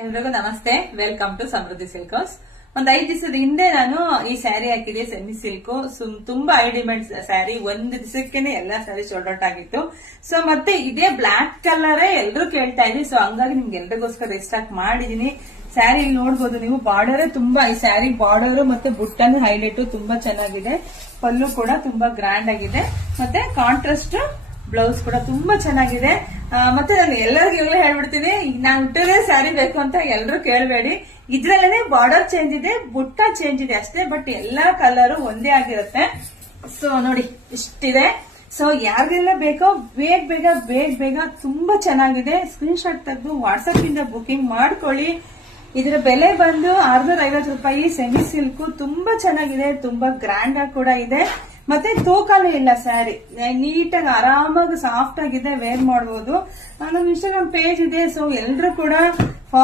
ಎಲ್ರಿಗೂ ನಮಸ್ತೆ. Welcome to Samruddhi silk house. ಒಂದ್ 5 ದಿವಸದ ಹಿಂದೆ ನಾನು ಈ ಸ್ಯಾರಿ ಹಾಕಿದೆ, ಸೆಮಿ ಸಿಲ್ಕ್. ತುಂಬಾ ಹೈ ಡಿಮ್ಯಾಂಡ್ ಸ್ಯಾರಿ. ಒಂದ್ ದಿವಸಕ್ಕೇನೆ ಎಲ್ಲಾ ಸ್ಯಾರಿ ಸೋಲ್ಡ್ ಔಟ್ ಆಗಿತ್ತು. ಸೊ ಮತ್ತೆ ಇದೇ ಬ್ಲಾಕ್ ಕಲರ್ ಎಲ್ರು ಕೇಳ್ತಾ ಇದ್ವಿ. ಸೊ ಹಂಗಾಗಿ ನಿಮ್ಗೆ ಎಲ್ರಿಗೋಸ್ಕರ ರಿಸ್ಟಾಕ್ ಮಾಡಿದೀನಿ. ಸ್ಯಾರಿ ಇಲ್ಲಿ ನೋಡ್ಬೋದು ನೀವು. ಬಾರ್ಡರ್ ತುಂಬಾ, ಈ ಸ್ಯಾರಿ ಬಾರ್ಡರ್ ಮತ್ತೆ ಬುಟ್ಟನ್ನು ಹೈಲೈಟ್ ತುಂಬಾ ಚೆನ್ನಾಗಿದೆ. ಪಲ್ಲು ಕೂಡ ತುಂಬಾ ಗ್ರ್ಯಾಂಡ್ ಆಗಿದೆ. ಮತ್ತೆ ಕಾಂಟ್ರಾಸ್ಟ್ ಬ್ಲೌಸ್ ಕೂಡ ತುಂಬಾ ಚೆನ್ನಾಗಿದೆ. ಮತ್ತೆ ನಾನು ಎಲ್ಲರಿಗೂ ಹೇಳ್ಬಿಡ್ತೀನಿ, ನಾನು ಹುಟ್ಟಿದ್ರೆ ಸ್ಯಾರಿ ಬೇಕು ಅಂತ ಎಲ್ಲರೂ ಕೇಳಬೇಡಿ. ಇದ್ರಲ್ಲೇನೆ ಬಾರ್ಡರ್ ಚೇಂಜ್ ಇದೆ, ಬುಟ್ಟ ಚೇಂಜ್ ಇದೆ ಅಷ್ಟೇ, ಬಟ್ ಎಲ್ಲಾ ಕಲರ್ ಒಂದೇ ಆಗಿರುತ್ತೆ. ಸೊ ನೋಡಿ ಇಷ್ಟಿದೆ. ಸೊ ಯಾರಿಗೆಲ್ಲ ಬೇಕೋ ಬೇಗ ತುಂಬಾ ಚೆನ್ನಾಗಿದೆ. ಸ್ಕ್ರೀನ್ ಶಾಟ್ ತೆಗೆದು ವಾಟ್ಸ್ಆಪ್ ಇಂದ ಬುಕಿಂಗ್ ಮಾಡ್ಕೊಳ್ಳಿ. ಇದರ ಬೆಲೆ ಬಂದು 650 ರೂಪಾಯಿ. ಸೆಮಿ ಸಿಲ್ಕ್ ತುಂಬಾ ಚೆನ್ನಾಗಿದೆ, ತುಂಬಾ ಗ್ರ್ಯಾಂಡ್ ಆಗಿ ಕೂಡ ಇದೆ. ಮತ್ತೆ ತೂಕನೂ ಇಲ್ಲ ಸ್ಯಾರಿ. ನೀಟಾಗಿ ಆರಾಮಾಗಿ ಸಾಫ್ಟ್ ಆಗಿದೆ, ವೇರ್ ಮಾಡಬಹುದು. ನಮ್ಮ ಇನ್ಸ್ಟಾಗ್ರಾಮ್ ಪೇಜ್ ಇದೆ. ಸೊ ಎಲ್ಲರೂ ಕೂಡ